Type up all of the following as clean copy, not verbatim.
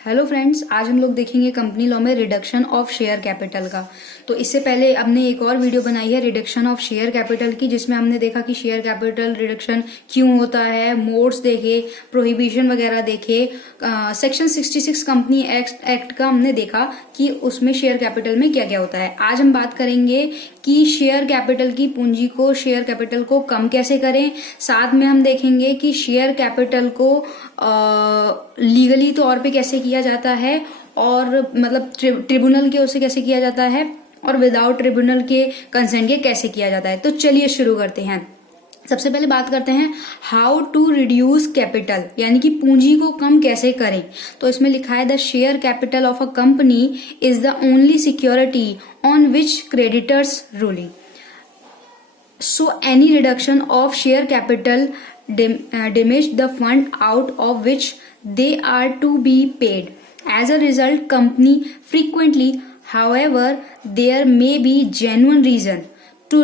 Hello friends, आज हम लोग देखेंगे कंपनी लॉ में रिडक्शन ऑफ शेयर कैपिटल का। तो इससे पहले हमने एक और वीडियो बनाई है रिडक्शन ऑफ शेयर कैपिटल की, जिसमें हमने देखा कि शेयर कैपिटल रिडक्शन क्यों होता है, मोड्स देखे, प्रोहिबिशन वगैरह देखे, सेक्शन 66 कंपनी एक्ट का हमने देखा कि उसमें शेयर कैपिटल में क्या क्या होता है। आज हम बात करेंगे कि शेयर कैपिटल की पूंजी को, शेयर कैपिटल को कम कैसे करें। साथ में हम देखेंगे कि शेयर कैपिटल को लीगली तौर पे कैसे किया जाता है और मतलब ट्रिब्यूनल के उससे कैसे किया जाता है और विदाउट ट्रिब्यूनल के कंसेंट के कैसे किया जाता है। तो चलिए शुरू करते हैं। सबसे पहले बात करते हैं हाउ टू रिड्यूस कैपिटल, यानी कि पूंजी को कम कैसे करें। तो इसमें लिखा है the share capital of a company is the only security on which creditors ruling. So any reduction of share capital diminish the fund out of which they are to be paid. As a result, company frequently, however, there may be genuine reason to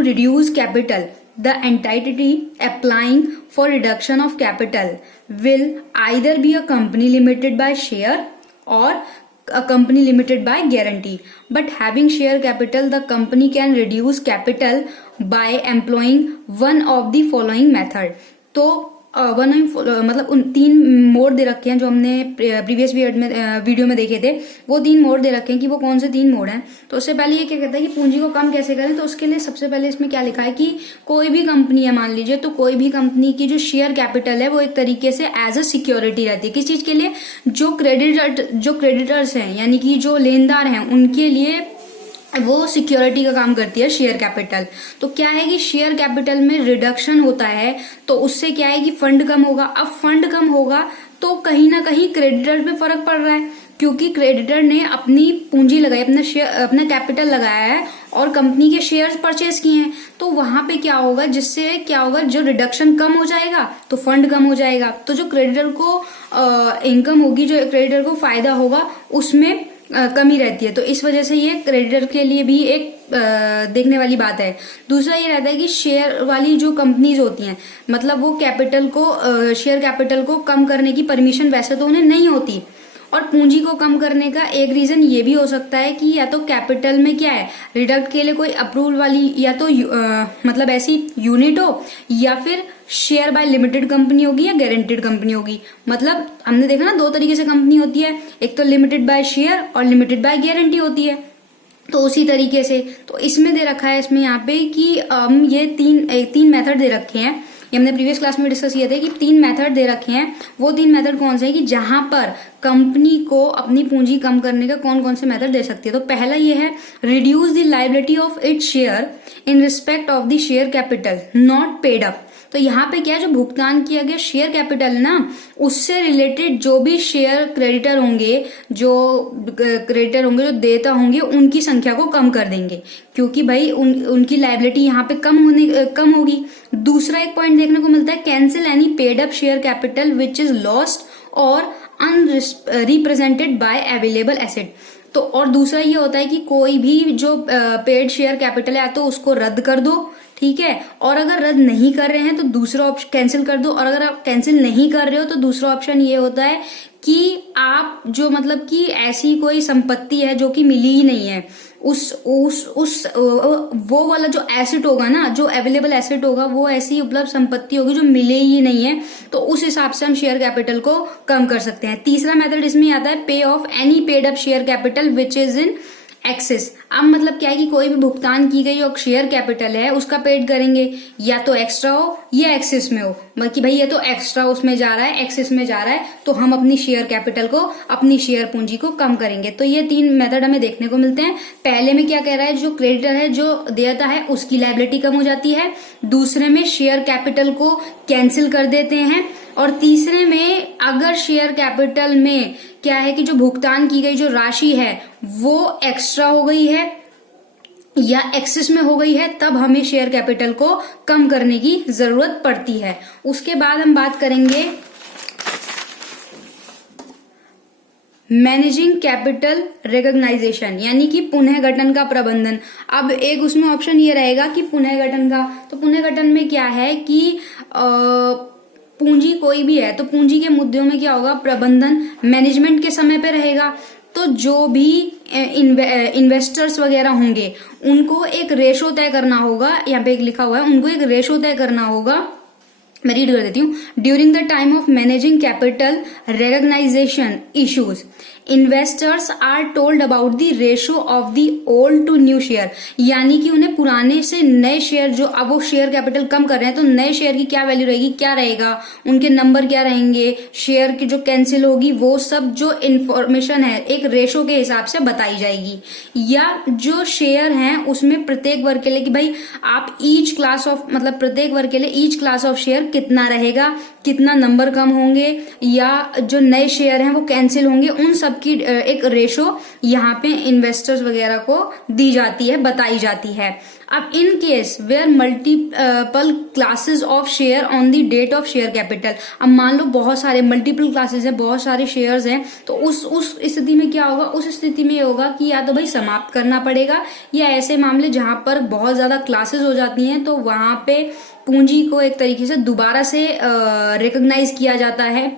reduce capital. The entity applying for reduction of capital will either be a company limited by share or a company limited by guarantee. But having share capital, the company can reduce capital by employing one of the following method. तो मतलब उन तीन mode दे रखे हैं जो हमने previous video में देखे थे। वो तीन मोड दे रखे हैं कि वो कौन से तीन मोड हैं। तो उससे पहले ये क्या कहता है कि पूंजी को कम कैसे करें। तो उसके लिए सबसे पहले इसमें क्या लिखा है कि कोई भी कंपनी है, मान लीजिए, तो कोई भी कंपनी की जो शेयर कैपिटल है वो एक तरीके से एज अ सिक्योरिटी रहती है। किस चीज के लिए? जो क्रेडिटर्स हैं, यानी कि जो लेनदार हैं, उनके लिए वो सिक्योरिटी का काम करती है शेयर कैपिटल। तो क्या है कि शेयर कैपिटल में रिडक्शन होता है तो उससे क्या है कि फंड कम होगा। अब फंड कम होगा तो कहीं ना कहीं क्रेडिटर पे फर्क पड़ रहा है, क्योंकि क्रेडिटर ने अपनी पूंजी लगाई, अपना कैपिटल लगाया है और कंपनी के शेयर्स परचेज किए हैं। तो वहां पे क्या होगा, जिससे क्या होगा, जो रिडक्शन कम हो जाएगा तो फंड कम हो जाएगा। तो जो क्रेडिटर को इनकम होगी, जो क्रेडिटर को फायदा होगा, उसमें कमी रहती है। तो इस वजह से ये क्रेडिटर के लिए भी एक देखने वाली बात है। दूसरा ये रहता है कि शेयर वाली जो कंपनीज होती हैं, मतलब वो कैपिटल को, शेयर कैपिटल को कम करने की परमिशन वैसे तो उन्हें नहीं होती। और पूंजी को कम करने का एक रीजन ये भी हो सकता है कि या तो कैपिटल में क्या है, रिडक्ट के लिए कोई अप्रूवल वाली या तो मतलब ऐसी यूनिट हो, या फिर शेयर बाय लिमिटेड कंपनी होगी या गारंटेड कंपनी होगी। मतलब हमने देखा ना, दो तरीके से कंपनी होती है, एक तो लिमिटेड बाय शेयर और लिमिटेड बाय गारंटी होती है। तो उसी तरीके से तो इसमें दे रखा है, इसमें यहाँ पे कि ये तीन मेथड दे रखे हैं। ये हमने प्रीवियस क्लास में डिस्कस किए थे कि तीन मेथड दे रखे हैं। वो तीन मेथड कौन से हैं कि जहां पर कंपनी को अपनी पूंजी कम करने का कौन कौन से मेथड दे सकती है। तो पहला ये है reduce the liability of its share in respect of the share capital not paid up. तो यहाँ पे क्या है, जो भुगतान किया गया शेयर कैपिटल है ना, उससे रिलेटेड जो भी शेयर क्रेडिटर होंगे, जो देता होंगे, उनकी संख्या को कम कर देंगे, क्योंकि भाई उनकी लायबिलिटी यहाँ पे कम होगी। दूसरा एक पॉइंट देखने को मिलता है, cancel any paid up share capital which is lost और अनरिप्रेजेंटेड बाय अवेलेबल एसेट। तो और दूसरा ये होता है कि कोई भी जो पेड शेयर कैपिटल है तो उसको रद्द कर दो, ठीक है। और अगर रद्द नहीं कर रहे हैं तो दूसरा ऑप्शन कैंसिल कर दो, और अगर आप कैंसिल नहीं कर रहे हो तो दूसरा ऑप्शन ये होता है कि आप जो मतलब कि ऐसी कोई संपत्ति है जो कि मिली ही नहीं है, वो वाला जो एसेट होगा ना, जो अवेलेबल एसेट होगा, वो ऐसी उपलब्ध संपत्ति होगी जो मिले ही नहीं है, तो उस हिसाब से हम शेयर कैपिटल को कम कर सकते हैं। तीसरा मेथड इसमें आता है पे of any paid up share capital which is in excess. अब मतलब क्या है कि कोई भी भुगतान की गई और शेयर कैपिटल है उसका पेड करेंगे, या तो एक्स्ट्रा हो या एक्सेस में हो, मतलब कि भाई ये तो एक्स्ट्रा उसमें जा रहा है, एक्सेस में जा रहा है, तो हम अपनी शेयर कैपिटल को, अपनी शेयर पूंजी को कम करेंगे। तो ये तीन मेथड हमें देखने को मिलते हैं। पहले में क्या कह रहा है, जो क्रेडिटर है, जो देता है, उसकी लायबिलिटी कम हो जाती है। दूसरे में शेयर कैपिटल को कैंसिल कर देते हैं। और तीसरे में अगर शेयर कैपिटल में क्या है कि जो भुगतान की गई जो राशि है वो एक्स्ट्रा हो गई है या एक्सेस में हो गई है, तब हमें शेयर कैपिटल को कम करने की जरूरत पड़ती है। उसके बाद हम बात करेंगे मैनेजिंग कैपिटल रिकॉग्नाइजेशन, यानी कि पुनः गठन का प्रबंधन। अब एक उसमें ऑप्शन ये रहेगा कि पुनः गठन का, तो पुनः गठन में क्या है कि पूंजी कोई भी है तो पूंजी के मुद्दों में क्या होगा, प्रबंधन मैनेजमेंट के समय पे रहेगा। तो जो भी इन्वेस्टर्स वगैरह होंगे उनको एक रेशो तय करना होगा, यहाँ पे एक लिखा हुआ है, उनको एक रेशो तय करना होगा। मैं रीड कर देती हूँ। During the time of managing capital reorganisation issues, investors are told about the ratio of the old to new share, यानी कि उन्हें पुराने से नए शेयर, जो अब वो शेयर कैपिटल कम कर रहे हैं तो नए शेयर की क्या वैल्यू रहेगी, क्या रहेगा, उनके नंबर क्या रहेंगे, शेयर की जो कैंसिल होगी, वो सब जो इंफॉर्मेशन है एक रेशो के हिसाब से बताई जाएगी। या जो शेयर हैं उसमें प्रत्येक वर्ग के लिए कि भाई आप ईच क्लास ऑफ, मतलब प्रत्येक वर्ग के लिए ईच क्लास ऑफ शेयर कितना रहेगा, कितना नंबर कम होंगे, या जो नए शेयर हैं वो कैंसिल होंगे, उन सब की एक रेशो यहाँ पे इन्वेस्टर्स वगैरह को दी जाती है, बताई जाती है। अब in case where multiple classes of share on the date of share capital, अब मान लो बहुत सारे मल्टीपल क्लासेस हैं, बहुत सारे शेयर्स हैं, तो उस स्थिति में क्या होगा, उस स्थिति में ये होगा कि या तो भाई समाप्त करना पड़ेगा, या ऐसे मामले जहां पर बहुत ज्यादा क्लासेस हो जाती हैं तो वहां पे पूंजी को एक तरीके से दोबारा से रिकॉग्नाइज किया जाता है,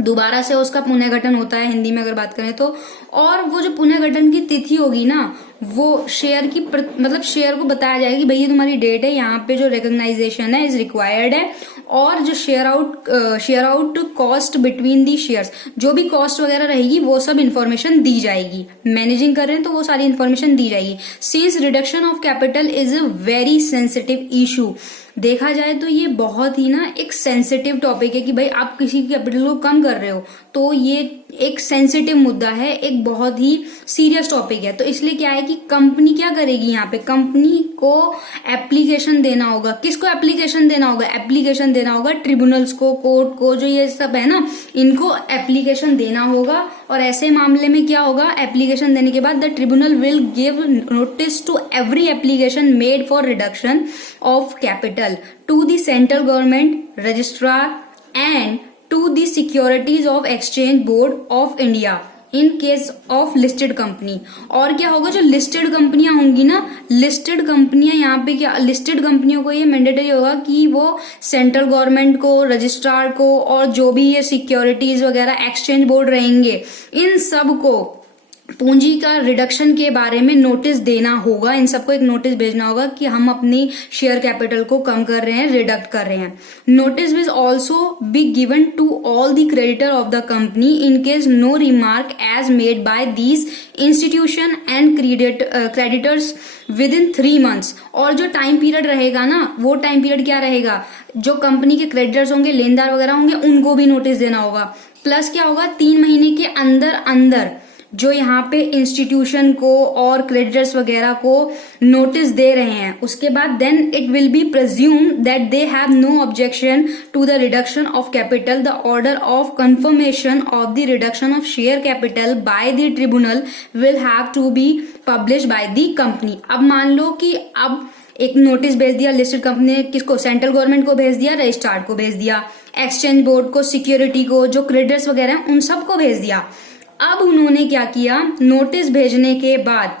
दोबारा से उसका पुनर्गठन होता है हिंदी में अगर बात करें तो। और वो जो पुनर्गठन की तिथि होगी ना, वो शेयर की मतलब शेयर को बताया जाएगा कि भाई ये तुम्हारी डेट है, यहाँ पे जो रिकॉग्नाइजेशन है इज रिक्वायर्ड है, और जो share out cost between the shares, जो भी कॉस्ट वगैरह रहेगी वो सब इन्फॉर्मेशन दी जाएगी। मैनेजिंग कर रहे हैं तो वो सारी इन्फॉर्मेशन दी जाएगी। Since reduction of capital is a very sensitive issue, देखा जाए तो ये बहुत ही ना एक सेंसिटिव टॉपिक है कि भाई आप किसी कैपिटल को कम कर रहे हो तो ये एक सेंसिटिव मुद्दा है, एक बहुत ही सीरियस टॉपिक है। तो इसलिए क्या है कि कंपनी क्या करेगी, यहाँ पे कंपनी को एप्लीकेशन देना होगा। किसको एप्लीकेशन देना होगा, एप्लीकेशन देना होगा ट्रिब्यूनल्स को, कोर्ट को, जो ये सब है ना, इनको एप्लीकेशन देना होगा। और ऐसे मामले में क्या होगा, एप्लीकेशन देने के बाद the tribunal will give notice to every application made for reduction of capital to the central government registrar and to the Securities of Exchange Board of India in case of listed company। और क्या होगा, जो listed कंपनियां होंगी ना, listed कंपनियां, यहाँ पे क्या, लिस्टेड कंपनियों को ये मैंडेटरी होगा कि वो सेंट्रल गवर्नमेंट को, रजिस्ट्रार को, और जो भी ये सिक्योरिटीज वगैरह एक्सचेंज बोर्ड रहेंगे, इन सब को पूंजी का रिडक्शन के बारे में नोटिस देना होगा। इन सबको एक नोटिस भेजना होगा कि हम अपनी शेयर कैपिटल को कम कर रहे हैं, रिडक्ट कर रहे हैं। Notice will also be given to all the creditor of the company in case no remark as made by these institution and creditors with in 3 months। और जो टाइम पीरियड रहेगा ना, वो टाइम पीरियड क्या रहेगा, जो कंपनी के creditors होंगे, लेनदार वगैरह होंगे, उनको भी नोटिस देना होगा। प्लस क्या होगा, 3 महीने के अंदर अंदर जो यहाँ पे इंस्टीट्यूशन को और क्रेडिटर्स वगैरह को नोटिस दे रहे हैं, उसके बाद then it will be presume that they have no objection to the reduction of capital, the order of confirmation of the reduction of share capital by the tribunal will have to be publish by the company. अब मान लो कि अब एक notice भेज दिया listed company ने, किसको, central government को भेज दिया, रजिस्ट्रार को भेज दिया, एक्सचेंज बोर्ड को, सिक्योरिटी को, जो क्रेडिटर्स वगैरह हैं उन सबको भेज दिया। अब उन्होंने क्या किया, नोटिस भेजने के बाद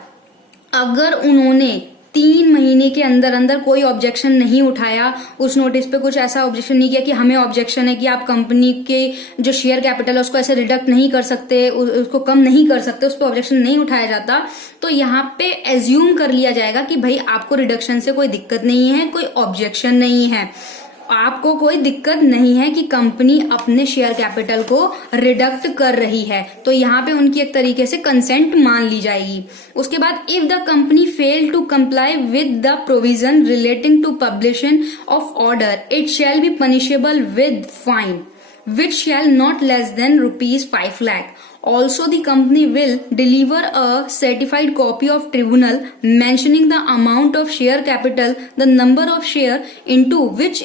अगर उन्होंने 3 महीने के अंदर अंदर कोई ऑब्जेक्शन नहीं उठाया, उस नोटिस पे कुछ ऐसा ऑब्जेक्शन नहीं किया कि हमें ऑब्जेक्शन है कि आप कंपनी के जो शेयर कैपिटल है उसको ऐसे रिडक्ट नहीं कर सकते, उसको कम नहीं कर सकते, उस पर ऑब्जेक्शन नहीं उठाया जाता, तो यहाँ पे एज्यूम कर लिया जाएगा कि भाई आपको रिडक्शन से कोई दिक्कत नहीं है, कोई ऑब्जेक्शन नहीं है, आपको कोई दिक्कत नहीं है कि कंपनी अपने शेयर कैपिटल को रिडक्ट कर रही है। तो यहाँ पे उनकी एक तरीके से कंसेंट मान ली जाएगी। उसके बाद if the company fail to comply with the provision relating to publication of order it shall be punishable with fine which shall not less than ₹5 lakh. Also, the company will deliver a certified copy of tribunal mentioning the amount of share capital, the number of share into which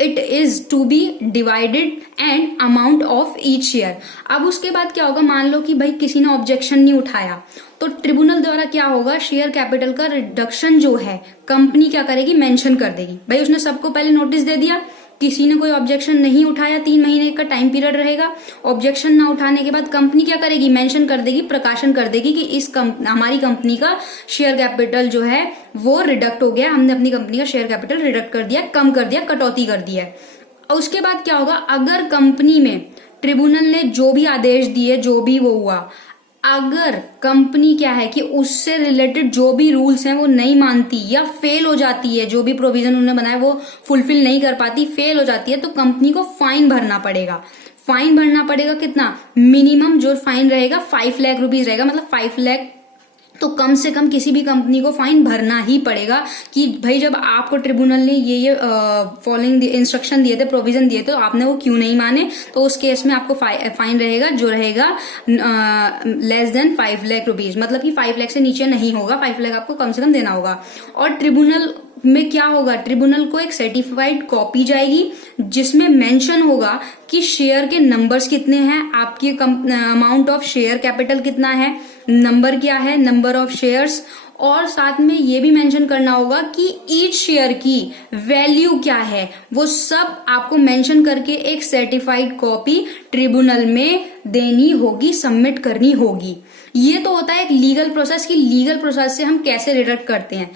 it is to be divided and amount of each share. अब उसके बाद क्या होगा, मान लो कि भाई किसी ने ऑब्जेक्शन नहीं उठाया, तो ट्रिब्यूनल द्वारा क्या होगा, शेयर कैपिटल का रिडक्शन जो है कंपनी क्या करेगी, मेंशन कर देगी। भाई उसने सबको पहले नोटिस दे दिया, किसी ने कोई ऑब्जेक्शन नहीं उठाया, 3 महीने का टाइम पीरियड रहेगा। ऑब्जेक्शन ना उठाने के बाद कंपनी क्या करेगी, मेंशन कर देगी, प्रकाशन कर देगी कि हमारी कंपनी का शेयर कैपिटल जो है वो रिडक्ट हो गया, हमने अपनी कंपनी का शेयर कैपिटल रिडक्ट कर दिया, कम कर दिया, कटौती कर दिया है। और उसके बाद क्या होगा, अगर कंपनी में ट्रिब्यूनल ने जो भी आदेश दिए, जो भी वो हुआ, अगर कंपनी क्या है कि उससे रिलेटेड जो भी रूल्स हैं वो नहीं मानती या फेल हो जाती है, जो भी प्रोविजन उन्होंने बनाया वो फुलफिल नहीं कर पाती, फेल हो जाती है, तो कंपनी को फाइन भरना पड़ेगा। फाइन भरना पड़ेगा कितना, मिनिमम जो फाइन रहेगा 5 लाख रुपीज रहेगा, मतलब 5 लाख तो कम से कम किसी भी कंपनी को फाइन भरना ही पड़ेगा कि भाई जब आपको ट्रिब्यूनल ने ये फॉलोइंग इंस्ट्रक्शन दिए थे, प्रोविजन दिए थे, तो आपने वो क्यों नहीं माने, तो उस केस में आपको फाइन रहेगा जो रहेगा लेस देन 5 लाख रुपीज, मतलब कि 5 लाख से नीचे नहीं होगा, 5 लाख आपको कम से कम देना होगा। और ट्रिब्यूनल में क्या होगा, ट्रिब्यूनल को एक सर्टिफाइड कॉपी जाएगी जिसमें मेंशन होगा कि शेयर के नंबर्स कितने हैं, आपकी अमाउंट ऑफ शेयर कैपिटल कितना है, नंबर क्या है, नंबर ऑफ शेयर्स, और साथ में ये भी मेंशन करना होगा कि ईच शेयर की वैल्यू क्या है, वो सब आपको मेंशन करके एक सर्टिफाइड कॉपी ट्रिब्यूनल में देनी होगी, सबमिट करनी होगी। ये तो होता है एक लीगल प्रोसेस की लीगल प्रोसेस से हम कैसे रिडक्ट करते हैं,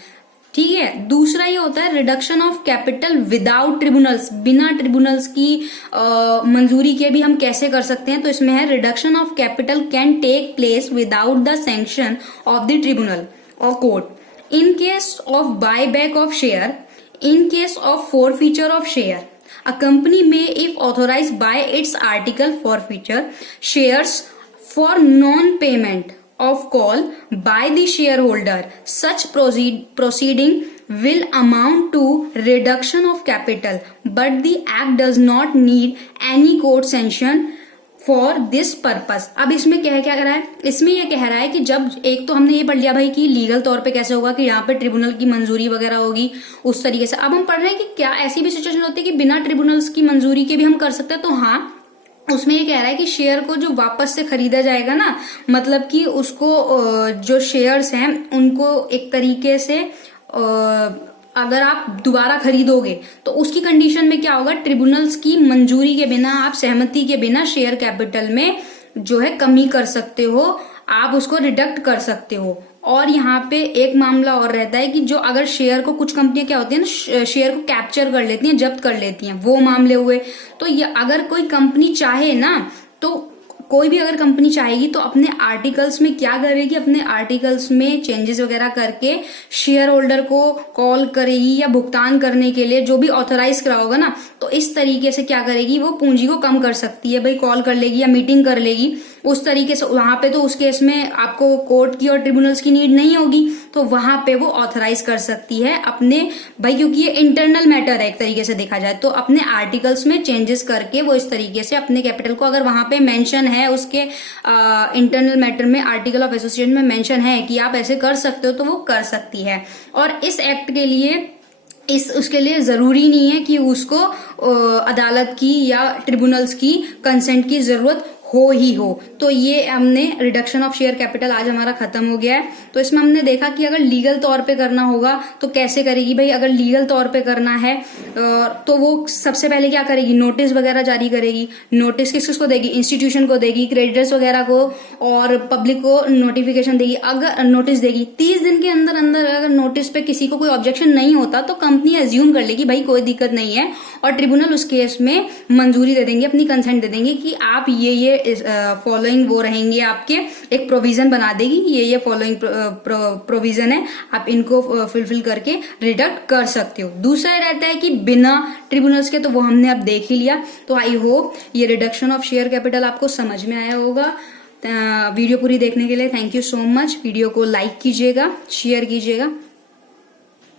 ठीक है। दूसरा ये होता है reduction of capital without tribunals, बिना ट्रिब्यूनल्स की मंजूरी के भी हम कैसे कर सकते हैं, तो इसमें है reduction of capital can take place without the sanction of the tribunal or court in case of buyback of share, in case of forfeiture of share. A company may, if authorized by its article, forfeiture shares for non-payment of call by the shareholder. Such proceeding will amount to reduction of capital, but the act does not need any court sanction for this purpose. अब इसमें क्या कह रहा है, इसमें यह कह रहा है कि जब एक तो हमने ये पढ़ लिया भाई कि लीगल तौर पे कैसे होगा कि यहाँ पे ट्रिब्यूनल की मंजूरी वगैरह होगी उस तरीके से। अब हम पढ़ रहे हैं कि क्या ऐसी भी सिचुएशन होती है कि बिना ट्रिब्यूनल्स की मंजूरी के भी हम कर सकते हैं, तो हाँ उसमें ये कह रहा है कि शेयर को जो वापस से खरीदा जाएगा ना, मतलब कि उसको जो शेयर्स हैं उनको एक तरीके से अगर आप दोबारा खरीदोगे तो उसकी कंडीशन में क्या होगा, ट्रिब्यूनल्स की मंजूरी के बिना, आप सहमति के बिना शेयर कैपिटल में जो है कमी कर सकते हो, आप उसको रिडक्ट कर सकते हो। और यहाँ पे एक मामला और रहता है कि जो अगर शेयर को, कुछ कंपनियां क्या होती है ना, शेयर को कैप्चर कर लेती हैं, जब्त कर लेती हैं, वो मामले हुए। तो ये अगर कोई कंपनी चाहे ना, तो कोई भी अगर कंपनी चाहेगी तो अपने आर्टिकल्स में क्या करेगी, अपने आर्टिकल्स में चेंजेस वगैरह करके शेयर होल्डर को कॉल करेगी या भुगतान करने के लिए जो भी ऑथराइज करा होगा ना, तो इस तरीके से क्या करेगी, वो पूंजी को कम कर सकती है, भाई कॉल कर लेगी या मीटिंग कर लेगी उस तरीके से। वहां पे तो उस केस में आपको कोर्ट की और ट्रिब्यूनल्स की नीड नहीं होगी, तो वहां पे वो ऑथराइज कर सकती है अपने भाई, क्योंकि ये इंटरनल मैटर है एक तरीके से देखा जाए, तो अपने आर्टिकल्स में चेंजेस करके वो इस तरीके से अपने कैपिटल को, अगर वहां पे मेंशन है उसके इंटरनल मैटर में, आर्टिकल ऑफ एसोसिएशन में मेंशन है कि आप ऐसे कर सकते हो, तो वो कर सकती है। और इस एक्ट के लिए उसके लिए जरूरी नहीं है कि उसको अदालत की या ट्रिब्यूनल्स की कंसेंट की जरूरत हो ही हो। तो ये हमने रिडक्शन ऑफ शेयर कैपिटल आज हमारा खत्म हो गया है। तो इसमें हमने देखा कि अगर लीगल तौर पे करना होगा तो कैसे करेगी भाई, अगर लीगल तौर पे करना है तो वो सबसे पहले क्या करेगी, नोटिस वगैरह जारी करेगी। नोटिस किसको देगी, इंस्टीट्यूशन को देगी, क्रेडिटर्स वगैरह को, और पब्लिक को नोटिफिकेशन देगी। अगर नोटिस देगी 30 दिन के अंदर अंदर अगर नोटिस पे किसी को कोई ऑब्जेक्शन नहीं होता तो कंपनी एज्यूम कर लेगी भाई कोई दिक्कत नहीं है, और ट्रिब्यूनल उस केस में मंजूरी दे देंगे, अपनी कंसेंट दे देंगे कि आप ये फॉलोइंग वो रहेंगे, आपके एक प्रोविजन बना देगी, ये फॉलोइंग प्रोविजन है, आप इनको फुलफिल करके रिडक्ट कर सकते हो। दूसरा रहता है कि बिना ट्रिब्यूनल्स के, तो वो हमने अब देख ही लिया। तो आई होप ये रिडक्शन ऑफ शेयर कैपिटल आपको समझ में आया होगा। वीडियो पूरी देखने के लिए thank you so much. Video को लाइक कीजिएगा, शेयर कीजिएगा।